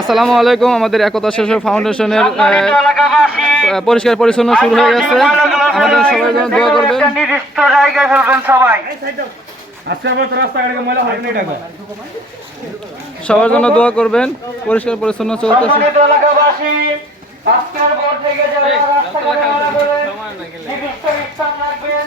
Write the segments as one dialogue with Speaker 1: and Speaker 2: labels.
Speaker 1: আসসালামু আলাইকুম আমাদের একতা শিশু ফাউন্ডেশনের পরিষ্কার পরিচ্ছন্ন শুরু হয়ে গেছে। আমাদের সবাই যেন দোয়া করবেন।
Speaker 2: নির্দিষ্ট জায়গায় ফেলবেন সবাই।
Speaker 1: সবার জন্য দোয়া করবেন পরিষ্কার পরিচ্ছন্ন চলতেছে।
Speaker 2: রাখবেন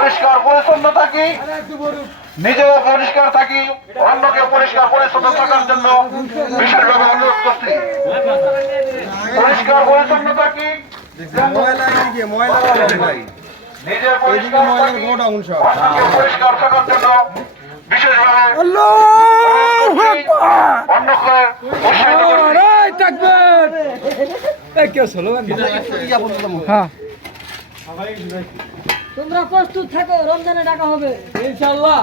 Speaker 2: পরিষ্কার পরিচ্ছন্ন থাকি নিজেও পরিষ্কার থাকি অন্যকে পরিষ্কার পরিচ্ছন্ন থাকার জন্য বিশেষভাবে অনুরোধ করছি পরিষ্কার পরিচ্ছন্ন থাকি নিজে পরিষ্কার পরিষ্কার থাকার জন্য বিশেষভাবে অন্যকে উৎসাহিত করছি
Speaker 1: হ্যাঁ
Speaker 3: তোমরা প্রস্তুত থাকো রমজানে ডাকা হবে। ইনশাআল্লাহ